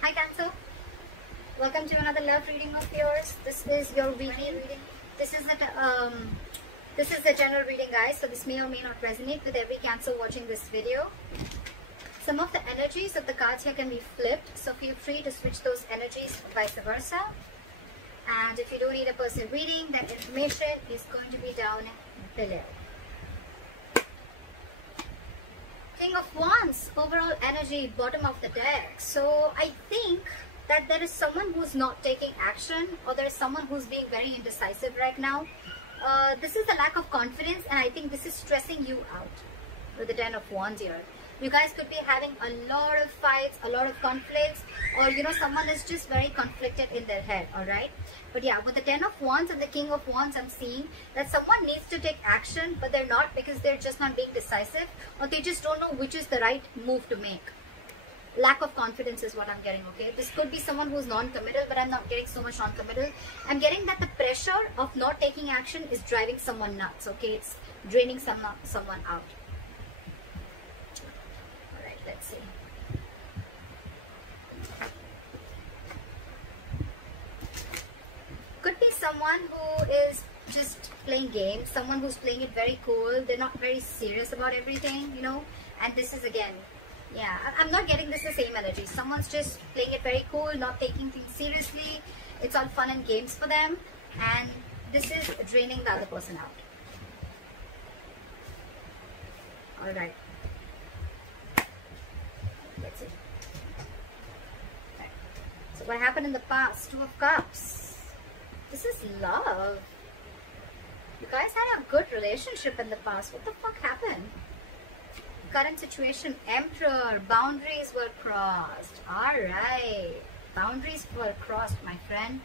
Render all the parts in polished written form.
Hi Cancer, welcome to another love reading of yours. This is your weekly reading. This is the general reading, guys. So this may or may not resonate with every Cancer watching this video. Some of the energies of the cards here can be flipped, so feel free to switch those energies, vice versa. And if you do need a personal reading, that information is going to be down below. King of Wands, overall energy, bottom of the deck. So I think that there is someone who's not taking action, or there is someone who's being very indecisive right now. This is a lack of confidence, and I think this is stressing you out with the Ten of Wands here. You guys could be having a lot of fights, a lot of conflicts, or someone is just very conflicted in their head, alright? But yeah, with the Ten of Wands and the King of Wands, I'm seeing that someone needs to take action, but they're not, because they're just not being decisive, or they just don't know which is the right move to make. Lack of confidence is what I'm getting, okay? This could be someone who's non-committal, but I'm not getting so much non-committal. I'm getting that the pressure of not taking action is driving someone nuts, okay? It's draining someone out. Alright, let's see. Could be someone who is just playing games, someone who's playing it very cool. They're not very serious about everything, and this is again, yeah, I'm not getting this the same energy. Someone's just playing it very cool, not taking things seriously. It's all fun and games for them, and this is draining the other person out. Alright. Let's see. Right. So what happened in the past? Two of Cups. This is love. You guys had a good relationship in the past. What the fuck happened? Current situation, Emperor. Boundaries were crossed. Alright. Boundaries were crossed, my friend.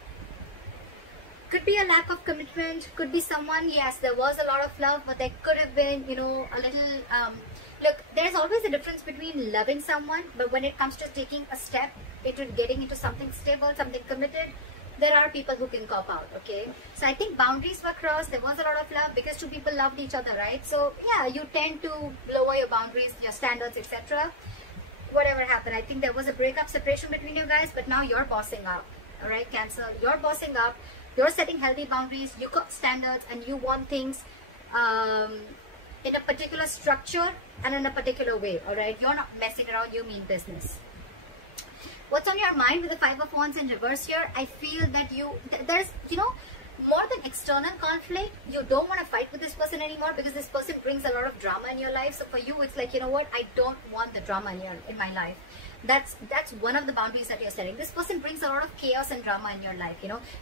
Could be a lack of commitment. Could be someone, yes, there was a lot of love, but there could have been, a little... Look, there's always a difference between loving someone, but when it comes to taking a step into getting into something stable, something committed, there are people who can cop out, okay? So I think boundaries were crossed. There was a lot of love because two people loved each other, right? So yeah, you tend to lower your boundaries, your standards, etc. Whatever happened, I think there was a breakup, separation between you guys, but now you're bossing up, all right, Cancer? You're bossing up. You're setting healthy boundaries. You got standards, and you want things in a particular structure and in a particular way, all right? You're not messing around. You mean business. What's on your mind with the Five of Wands in reverse here? I feel that there's, more than external conflict, you don't want to fight with this person anymore, because this person brings a lot of drama in your life. So for you, it's like, you know what? I don't want the drama in my life. That's one of the boundaries that you're setting. This person brings a lot of chaos and drama in your life,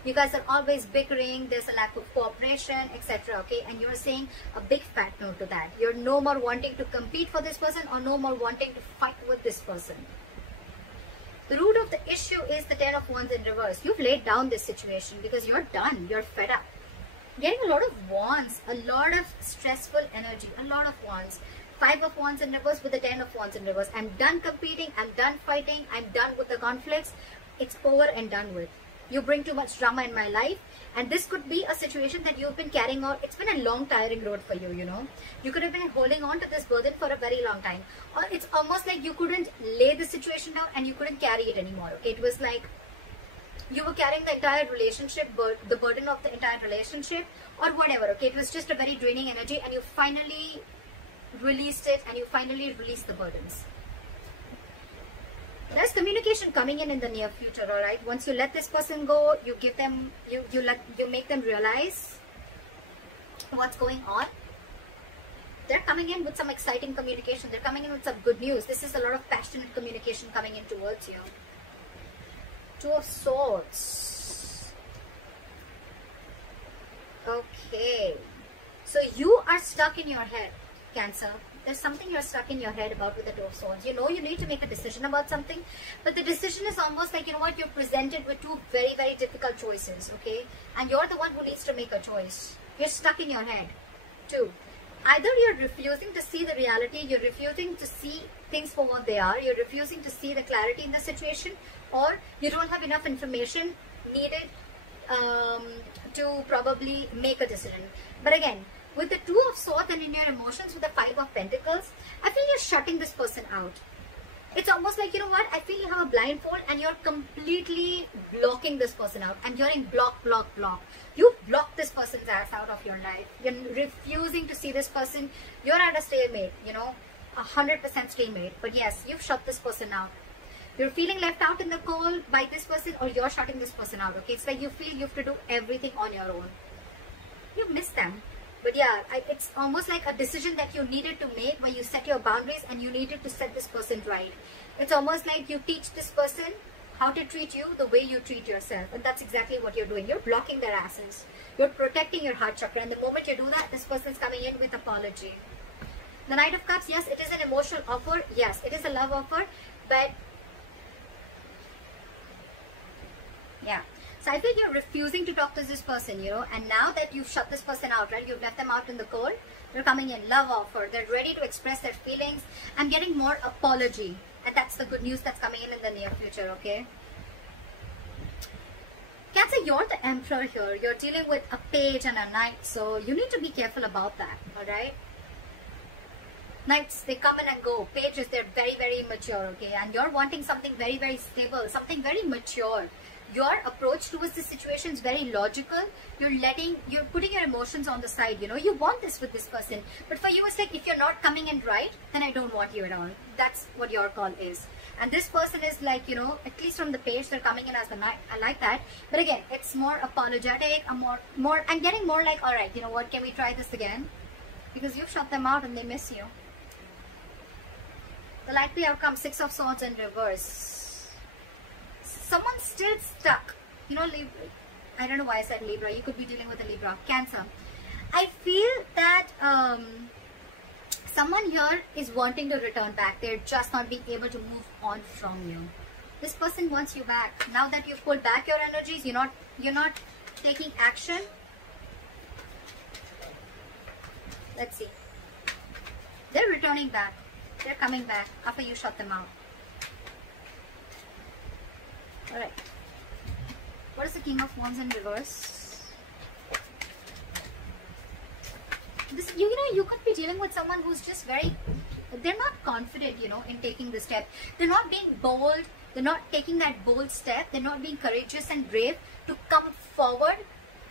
You guys are always bickering. There's a lack of cooperation, etc. Okay? And you're saying a big fat no to that. You're no more wanting to compete for this person, or no more wanting to fight with this person. The root of the issue is the Ten of Wands in reverse. You've laid down this situation because you're done. You're fed up. Getting a lot of wands, a lot of stressful energy, a lot of wands. Five of Wands in reverse with the Ten of Wands in reverse. I'm done competing. I'm done fighting. I'm done with the conflicts. It's over and done with. You bring too much drama in my life. And this could be a situation that you've been carrying on. It's been a long, tiring road for you, You could have been holding on to this burden for a very long time. Or it's almost like you couldn't lay the situation down and you couldn't carry it anymore. Okay? It was like you were carrying the entire relationship, the burden of the entire relationship, or whatever. Okay? It was just a very draining energy, and you finally released it, and you finally released the burdens. There's communication coming in the near future, all right? Once you let this person go, you give them, you make them realize what's going on. They're coming in with some exciting communication. They're coming in with some good news. This is a lot of passionate communication coming in towards you. Two of Swords. Okay. So you are stuck in your head, Cancer. There's something you're stuck in your head about with the Two of Swords. You need to make a decision about something, but the decision is almost like, you're presented with two very, very difficult choices, okay? And you're the one who needs to make a choice. You're stuck in your head. Two, either you're refusing to see the reality, you're refusing to see things for what they are, you're refusing to see the clarity in the situation, or you don't have enough information needed to probably make a decision. But again, with the Two of Swords and in your emotions with the Five of Pentacles, I feel you're shutting this person out. It's almost like, you know what, I feel you have a blindfold and you're completely blocking this person out. I'm hearing block, block, block. You block this person's ass out of your life. You're refusing to see this person. You're at a stalemate, you know, 100% stalemate. But yes, you've shut this person out. You're feeling left out in the cold by this person, or you're shutting this person out, okay? It's like you feel you have to do everything on your own. You miss them. But yeah, it's almost like a decision that you needed to make, where you set your boundaries and you needed to set this person right. It's almost like you teach this person how to treat you the way you treat yourself. And that's exactly what you're doing. You're blocking their asses. You're protecting your heart chakra. And the moment you do that, this person's coming in with apology. The Knight of Cups, yes, it is an emotional offer. Yes, it is a love offer. But yeah. So I feel you're refusing to talk to this person, you know, and now that you've shut this person out, right, you've left them out in the cold, they're coming in, love offer, they're ready to express their feelings. I'm getting more apology, and that's the good news that's coming in the near future, okay? Cancer, you're the Emperor here. You're dealing with a page and a knight, so you need to be careful about that, alright? Knights, they come in and go. Pages, they're very, very mature, okay? And you're wanting something very, very stable, something very mature. Your approach towards the situation is very logical. You're putting your emotions on the side, you know. You want this with this person. But for you, it's like, if you're not coming in right, then I don't want you at all. That's what your call is. And this person is like, you know, at least from the page, they're coming in as the knight. I like that. But again, it's more apologetic, I'm getting more like, all right, you know what, can we try this again? Because you've shut them out and they miss you. The likely outcome, Six of Swords in reverse. Someone's still stuck. You know, Libra. I don't know why I said Libra. You could be dealing with a Libra. Cancer. I feel that someone here is wanting to return back. They're just not being able to move on from you. This person wants you back. Now that you've pulled back your energies, you're not taking action. Let's see. They're returning back. They're coming back after you shut them out. Alright. What is the King of Wands in reverse? This, you know, you could be dealing with someone who's just they're not confident, you know, in taking the step. They're not being bold. They're not taking that bold step. They're not being courageous and brave to come forward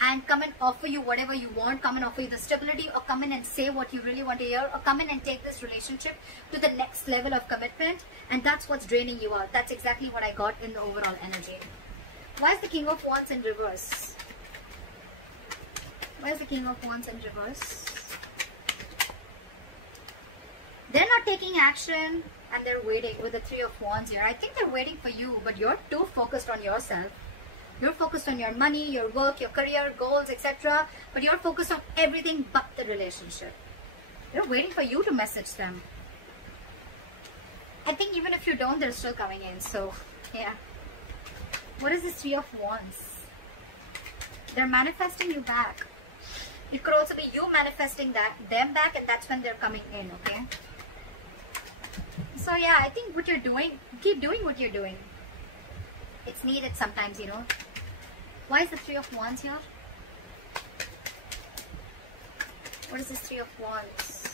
and come and offer you whatever you want, come and offer you the stability, or come in and say what you really want to hear, or come in and take this relationship to the next level of commitment. And that's what's draining you out. That's exactly what I got in the overall energy. Why is the King of Wands in reverse? Why is the King of Wands in reverse? They're not taking action and they're waiting with the Three of Wands here. I think they're waiting for you, but you're too focused on yourself. You're focused on your money, your work, your career, goals, etc. But you're focused on everything but the relationship. They're waiting for you to message them. I think even if you don't, they're still coming in. So, yeah. What is this Three of Wands? They're manifesting you back. It could also be you manifesting them back, and that's when they're coming in, okay? So, yeah, I think what you're doing, keep doing what you're doing. It's needed sometimes, you know. Why is the Three of Wands here? What is this Three of Wands?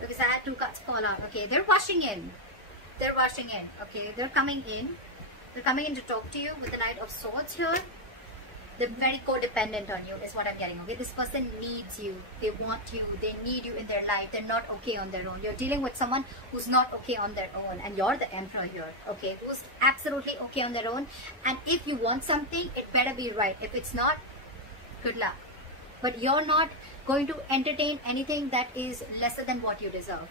Because I had two cards fall out. Okay, they're rushing in. They're rushing in. Okay, they're coming in. They're coming in to talk to you with the Knight of Swords here. They're very codependent on you is what I'm getting. Okay, this person needs you. They want you. They need you in their life. They're not okay on their own. You're dealing with someone who's not okay on their own, and you're the Emperor here. Okay, who's absolutely okay on their own. And if you want something, it better be right. If it's not, good luck. But you're not going to entertain anything that is lesser than what you deserve.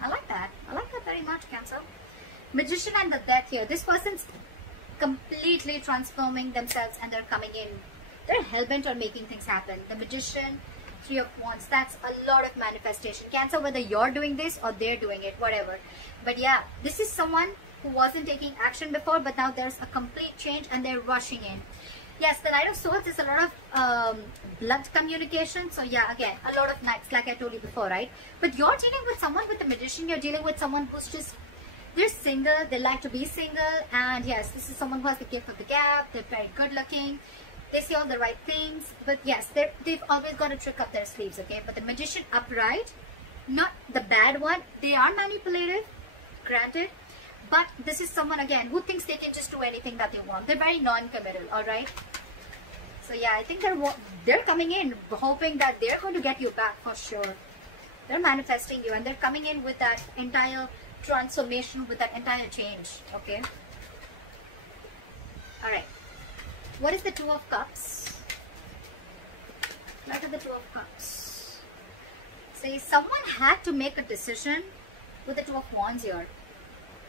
I like that. I like that very much, Cancer. Magician and the Death here. This person's completely transforming themselves and they're coming in. They're hell-bent on making things happen. The Magician, Three of Wands, that's a lot of manifestation. Cancer, whether you're doing this or they're doing it, whatever. But yeah, this is someone who wasn't taking action before, but now there's a complete change and they're rushing in. Yes, the Knight of Swords is a lot of blood communication. So yeah, again, a lot of knights, like I told you before, right? But you're dealing with someone with the Magician. You're dealing with someone who's just, they're single. They like to be single. And yes, this is someone who has the gift of the gab. They're very good looking. They say all the right things, but yes, they've always got a trick up their sleeves, okay? But the Magician upright, not the bad one, they are manipulative, granted, but this is someone, again, who thinks they can just do anything that they want. They're very non-committal, alright? So yeah, I think they're coming in hoping that they're going to get you back for sure. They're manifesting you, and they're coming in with that entire transformation, with that entire change, okay? Alright. What is the Two of Cups? What are the Two of Cups? Say someone had to make a decision with the Two of Wands here.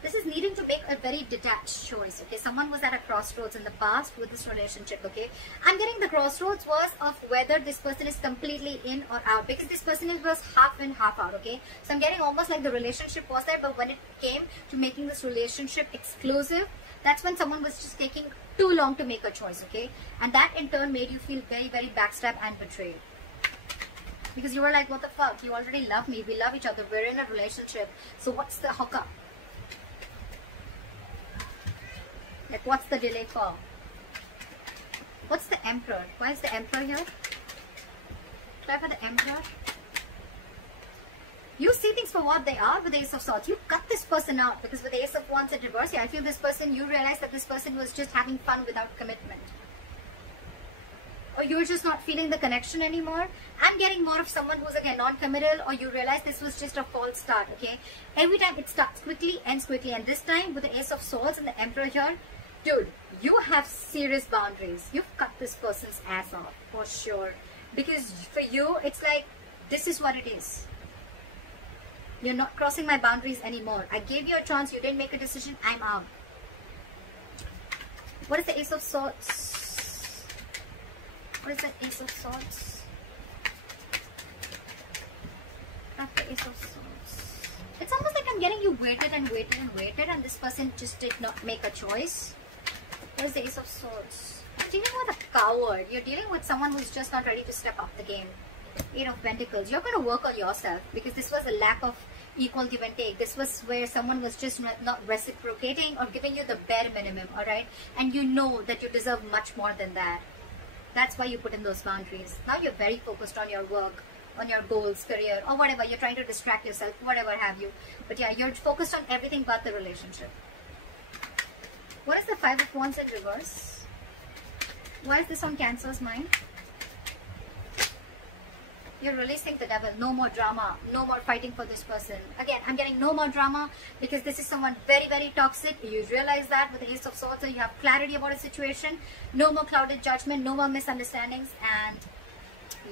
This is needing to make a very detached choice, okay? Someone was at a crossroads in the past with this relationship, okay? I'm getting the crossroads was of whether this person is completely in or out, because this person was half in, half out, okay? So I'm getting almost like the relationship was there, but when it came to making this relationship exclusive, that's when someone was just taking too long to make a choice, okay? And that in turn made you feel very, very backstabbed and betrayed. Because you were like, what the fuck? You already love me. We love each other. We're in a relationship. So what's the hookup? Like, what's the delay for? What's the Emperor? Why is the Emperor here? Try for the Emperor. You see things for what they are with the Ace of Swords. You cut this person out, because with the Ace of Wands in reverse, yeah, I feel this person, you realize that this person was just having fun without commitment. Or you're just not feeling the connection anymore. I'm getting more of someone who's again non-committal, or you realize this was just a false start, okay? Every time it starts quickly, ends quickly, and this time with the Ace of Swords and the Emperor here, dude, you have serious boundaries. You've cut this person's ass off, for sure. Because for you, it's like, this is what it is. You're not crossing my boundaries anymore. I gave you a chance. You didn't make a decision. I'm out. What is the Ace of Swords? What is the Ace of Swords? That's the Ace of Swords. It's almost like I'm getting you waited and waited and waited, and this person just did not make a choice. What is the Ace of Swords? You're dealing with a coward. You're dealing with someone who's just not ready to step up the game. Eight of Pentacles. You're going to work on yourself, because this was a lack of equal give and take. This was where someone was just not reciprocating or giving you the bare minimum, alright? And you know that you deserve much more than that. That's why you put in those boundaries. Now you're very focused on your work, on your goals, career, or whatever. You're trying to distract yourself, whatever have you. But yeah, you're focused on everything but the relationship. What is the Five of Wands in reverse? Why is this on Cancer's mind? You're releasing the devil. No more drama. No more fighting for this person. Again, I'm getting no more drama, because this is someone very, very toxic. You realize that with the Ace of Swords, so you have clarity about a situation. No more clouded judgment. No more misunderstandings. And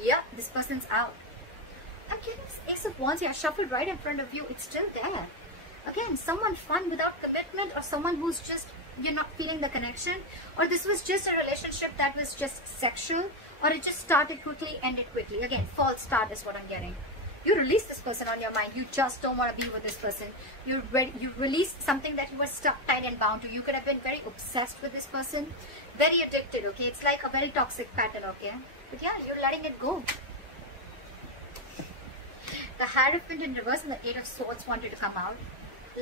yeah, this person's out. I'm getting this Ace of Wands here shuffled right in front of you. It's still there. Again, someone fun without commitment, or someone who's just, you're not feeling the connection, or this was just a relationship that was just sexual, or it just started quickly, ended quickly. Again, false start is what I'm getting. You release this person on your mind. You just don't want to be with this person. You released something that you were stuck, tied and bound to. You could have been very obsessed with this person, very addicted, okay? It's like a very toxic pattern, okay? But yeah, you're letting it go. The Hierophant in reverse and the Eight of Swords wanted to come out.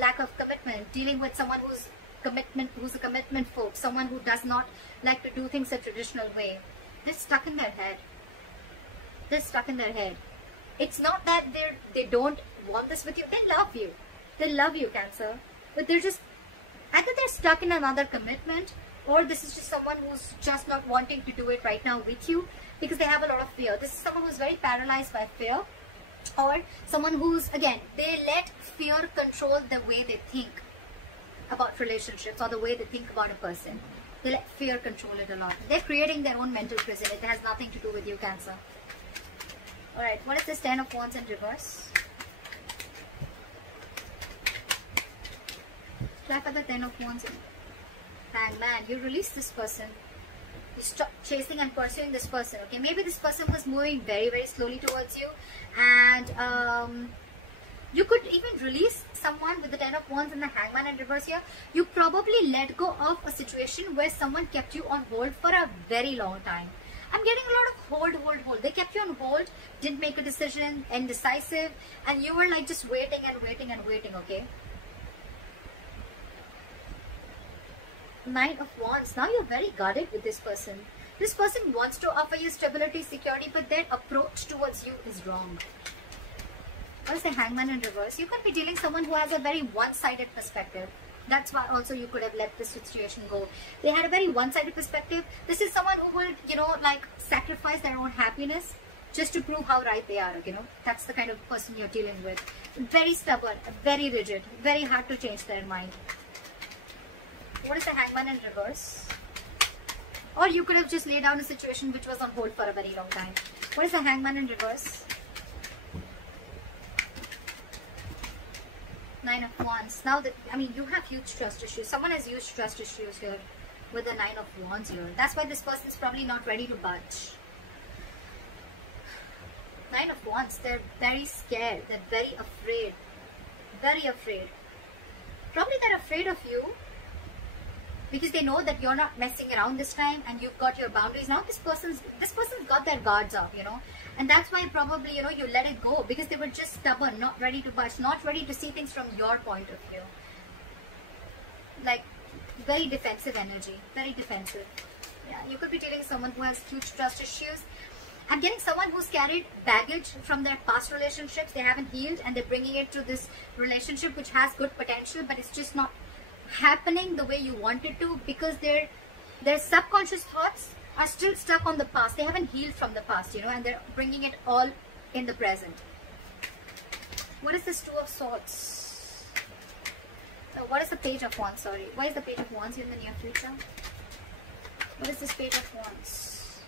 Lack of commitment, dealing with someone who's a commitment folk, someone who does not like to do things a traditional way. They're stuck in their head. They're stuck in their head. It's not that they don't want this with you. They love you. They love you, Cancer. But they're just, either they're stuck in another commitment, or this is just someone who's just not wanting to do it right now with you, because they have a lot of fear. This is someone who's very paralyzed by fear, or someone who's, again, they let fear control the way they think about relationships, or the way they think about a person. They let fear control it a lot. They're creating their own mental prison. It has nothing to do with you, Cancer. Alright, what is this Ten of Wands in reverse? Try for the Ten of Wands in Hangman. You release this person. You stop chasing and pursuing this person, okay? Maybe this person was moving very, very slowly towards you, and you could even release someone with the Ten of Wands and the Hangman in reverse here. You probably let go of a situation where someone kept you on hold for a very long time. I'm getting a lot of hold. They kept you on hold, didn't make a decision, indecisive, and you were like just waiting and waiting and waiting, okay? Nine of Wands. Now you're very guarded with this person. This person wants to offer you stability, security, but their approach towards you is wrong. What is the Hangman in reverse? You could be dealing with someone who has a very one-sided perspective. That's why also you could have let this situation go. They had a very one-sided perspective. This is someone who will, you know, like sacrifice their own happiness just to prove how right they are, you know. That's the kind of person you're dealing with. Very stubborn, very rigid, very hard to change their mind. What is the Hangman in reverse? Or you could have just laid down a situation which was on hold for a very long time. What is the Hangman in reverse? Nine of Wands. Now, I mean, you have huge trust issues. Someone has huge trust issues here with the Nine of Wands here. That's why this person is probably not ready to budge. Nine of Wands. They're very scared. They're very afraid. Very afraid. Probably they're afraid of you because they know that you're not messing around this time and you've got your boundaries. Now this person's got their guards up, you know. And that's why probably, you know, you let it go because they were just stubborn, not ready to budge, not ready to see things from your point of view. Like, very defensive energy, very defensive. Yeah, you could be dealing with someone who has huge trust issues. I'm getting someone who's carried baggage from their past relationships. They haven't healed and they're bringing it to this relationship which has good potential, but it's just not happening the way you want it to because their subconscious thoughts are still stuck on the past. They haven't healed from the past, you know, and they're bringing it all in the present. What is this Two of Swords? What is the Page of Wands? Sorry. Why is the Page of Wands in the near future? What is this Page of Wands?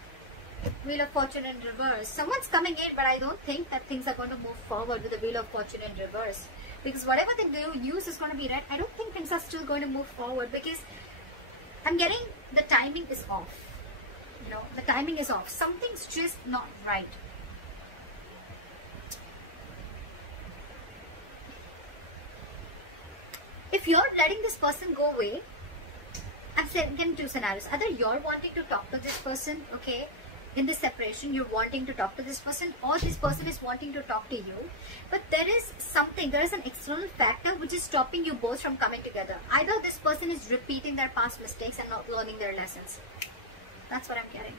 Wheel of Fortune in reverse. Someone's coming in, but I don't think that things are going to move forward with the Wheel of Fortune in reverse. Because whatever they do, use is going to be red. I don't think things are still going to move forward because I'm getting the timing is off. You know, the timing is off. Something's just not right. If you're letting this person go away, I'm getting two scenarios. Either you're wanting to talk to this person, okay, in this separation, you're wanting to talk to this person, or this person is wanting to talk to you. But there is something, there is an external factor which is stopping you both from coming together. Either this person is repeating their past mistakes and not learning their lessons. That's what I'm getting.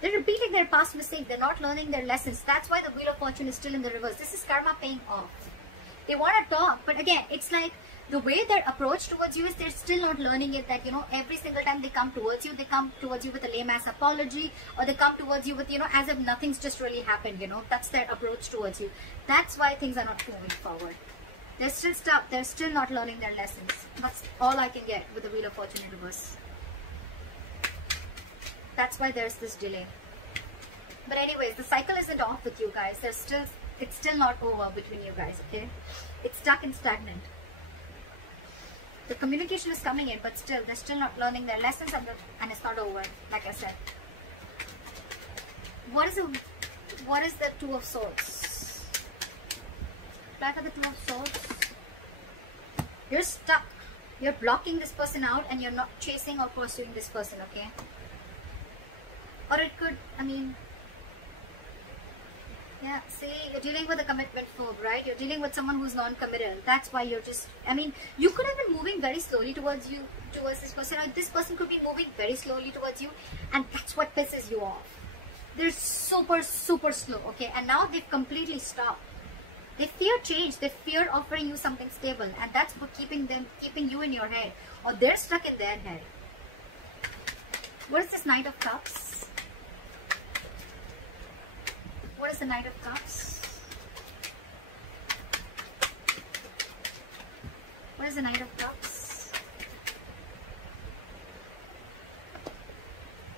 They're repeating their past mistakes. They're not learning their lessons. That's why the Wheel of Fortune is still in the reverse. This is karma paying off. They want to talk, but again, it's like the way their approach towards you is they're still not learning it, that, you know, every single time they come towards you with a lame ass apology, or they come towards you with, you know, as if nothing's just really happened, you know. That's their approach towards you. That's why things are not moving forward. They're still stuck. They're still not learning their lessons. That's all I can get with the Wheel of Fortune in reverse. That's why there's this delay. But anyways, the cycle isn't off with you guys. It's still not over between you guys, okay? It's stuck and stagnant. The communication is coming in, but still, they're still not learning their lessons, and it's not over, like I said. What is the Two of Swords? Back at the Two of Swords. You're stuck. You're blocking this person out, and you're not chasing or pursuing this person, okay? Or it could, I mean, yeah, see, you're dealing with a commitment phobe, right? You're dealing with someone who's non-committal. That's why you're just, I mean, you could have been moving very slowly towards this person, or this person could be moving very slowly towards you, and that's what pisses you off. They're super, super slow, okay? And now they've completely stopped. They fear change. They fear offering you something stable, and that's what keeping you in your head, or they're stuck in their head. What is this Knight of Cups? What is the Knight of Cups? What is the Knight of Cups?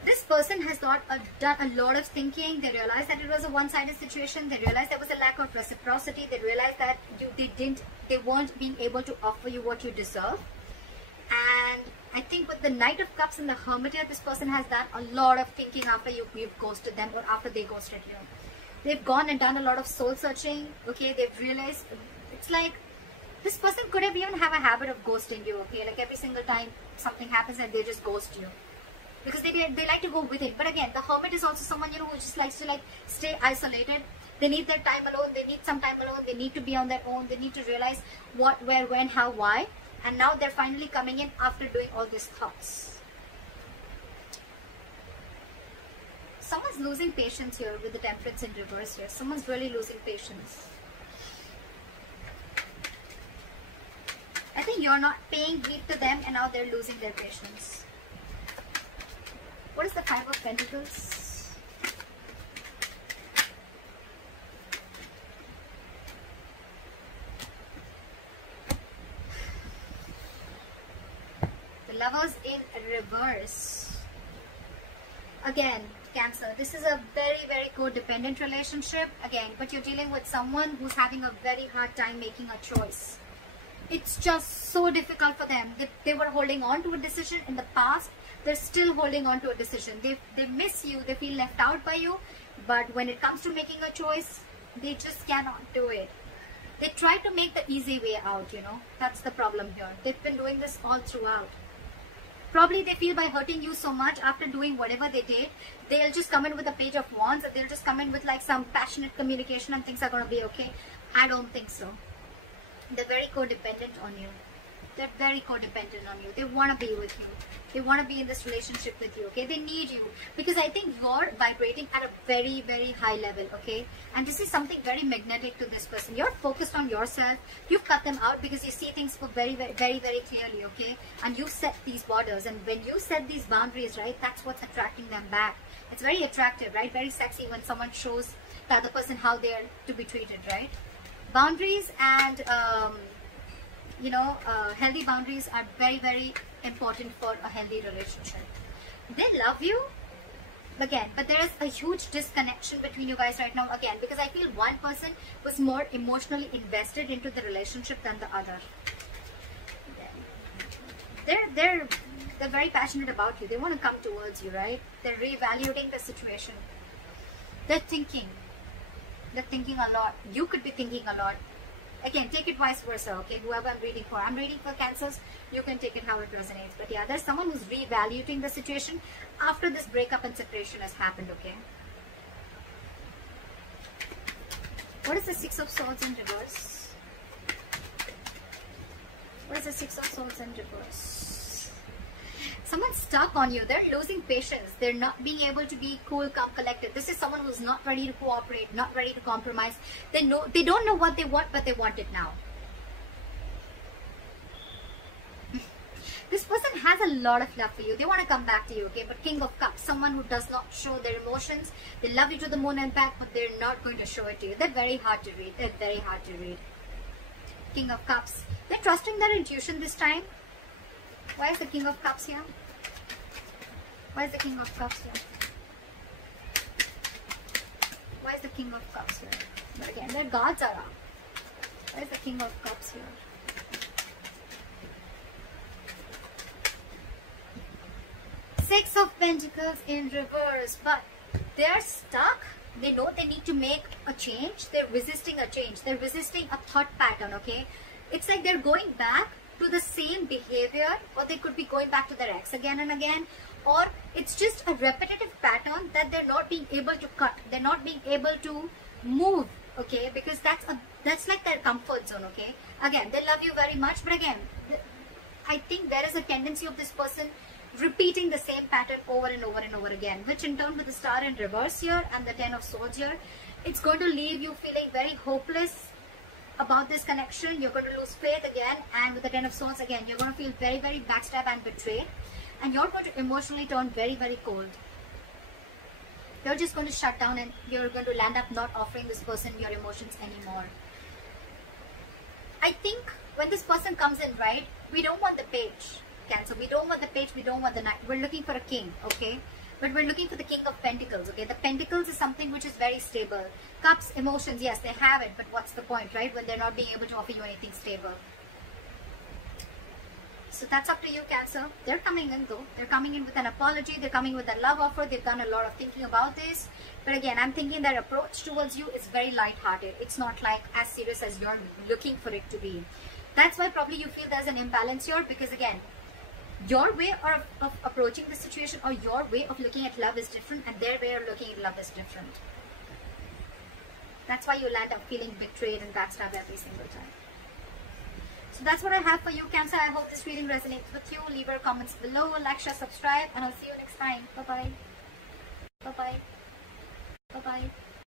This person has done a lot of thinking. They realized that it was a one-sided situation. They realized there was a lack of reciprocity. They realized that they weren't being able to offer you what you deserve. And I think with the Knight of Cups and the Hermit here, this person has done a lot of thinking after you've ghosted them, or after they ghosted you. They've gone and done a lot of soul searching, okay? They've realized, it's like, this person could have even have a habit of ghosting you, okay? Like every single time something happens and they just ghost you. Because they like to go with it. But again, the Hermit is also someone, you know, who just likes to like stay isolated. They need their time alone. They need some time alone. They need to be on their own. They need to realize what, where, when, how, why. And now they're finally coming in after doing all these thoughts. Someone's losing patience here with the Temperance in reverse here. Someone's really losing patience. I think you're not paying heed to them and now they're losing their patience. What is the Five of Pentacles? The Lovers in reverse. Again, Cancer, this is a very, very codependent relationship. Again, but you're dealing with someone who's having a very hard time making a choice. It's just so difficult for them. They were holding on to a decision in the past. They're still holding on to a decision. They miss you. They feel left out by you. But when it comes to making a choice, they just cannot do it. They try to make the easy way out, you know. That's the problem here. They've been doing this all throughout. Probably they feel by hurting you so much after doing whatever they did, they'll just come in with a Page of Wands, and they'll just come in with like some passionate communication and things are going to be okay. I don't think so. They're very codependent on you. They're very codependent on you. They want to be with you. They want to be in this relationship with you, okay? They need you. Because I think you're vibrating at a very, very high level, okay? And this is something very magnetic to this person. You're focused on yourself. You've cut them out because you see things for very, very, very, very clearly, okay? And you set these borders. And when you set these boundaries, right, that's what's attracting them back. It's very attractive, right? Very sexy when someone shows the other person how they're to be treated, right? Boundaries and, healthy boundaries are very, very important for a healthy relationship. They love you, again, but there is a huge disconnection between you guys right now, again, because I feel one person was more emotionally invested into the relationship than the other. They're very passionate about you. They want to come towards you, right? They're reevaluating the situation. They're thinking a lot. You could be thinking a lot. Again, take it vice versa, okay? Whoever I'm reading for. I'm reading for Cancers. You can take it how it resonates. But yeah, there's someone who's reevaluating the situation after this breakup and separation has happened, okay? What is the Six of Swords in reverse? What is the Six of Swords in reverse? Someone's stuck on you. They're losing patience. They're not being able to be cool, calm, collected. This is someone who's not ready to cooperate, not ready to compromise. They don't know what they want, but they want it now. This person has a lot of love for you. They want to come back to you, okay? But King of Cups, someone who does not show their emotions. They love you to the moon and back, but they're not going to show it to you. They're very hard to read. They're very hard to read. King of Cups. They're trusting their intuition this time. Why is the King of Cups here? Why is the King of Cups here? Why is the King of Cups here? But again, their guards are up. Why is the King of Cups here? Six of Pentacles in reverse. But they're stuck. They know they need to make a change. They're resisting a change. They're resisting a thought pattern, okay? It's like they're going back to the same behavior, or they could be going back to their ex again and again, or it's just a repetitive pattern that they're not being able to cut. They're not being able to move, okay? Because that's like their comfort zone, okay? Again, they love you very much, but again, I think there is a tendency of this person repeating the same pattern over and over and over again, which in turn with the Star in reverse here and the Ten of Swords here, it's going to leave you feeling very hopeless about this connection. You're going to lose faith again, and with the Ten of Swords again, you're going to feel very, very backstabbed and betrayed, and you're going to emotionally turn very, very cold. You're just going to shut down, and you're going to land up not offering this person your emotions anymore. I think when this person comes in, right, we don't want the Page, Cancer. We don't want the Page, we don't want the Knight. We're looking for a King, okay? But we're looking for the King of Pentacles, okay? The Pentacles is something which is very stable. Cups, emotions, yes, they have it, but what's the point, right? When they're not being able to offer you anything stable. So that's up to you, Cancer. They're coming in though. They're coming in with an apology. They're coming with a love offer. They've done a lot of thinking about this. But again, I'm thinking their approach towards you is very light-hearted. It's not like as serious as you're looking for it to be. That's why probably you feel there's an imbalance here, because again, your way of approaching the situation or your way of looking at love is different, and their way of looking at love is different. That's why you land up feeling betrayed and backstabbed every single time. So that's what I have for you, Cancer. I hope this reading resonates with you. Leave your comments below, like, share, subscribe, and I'll see you next time. Bye-bye. Bye-bye. Bye-bye.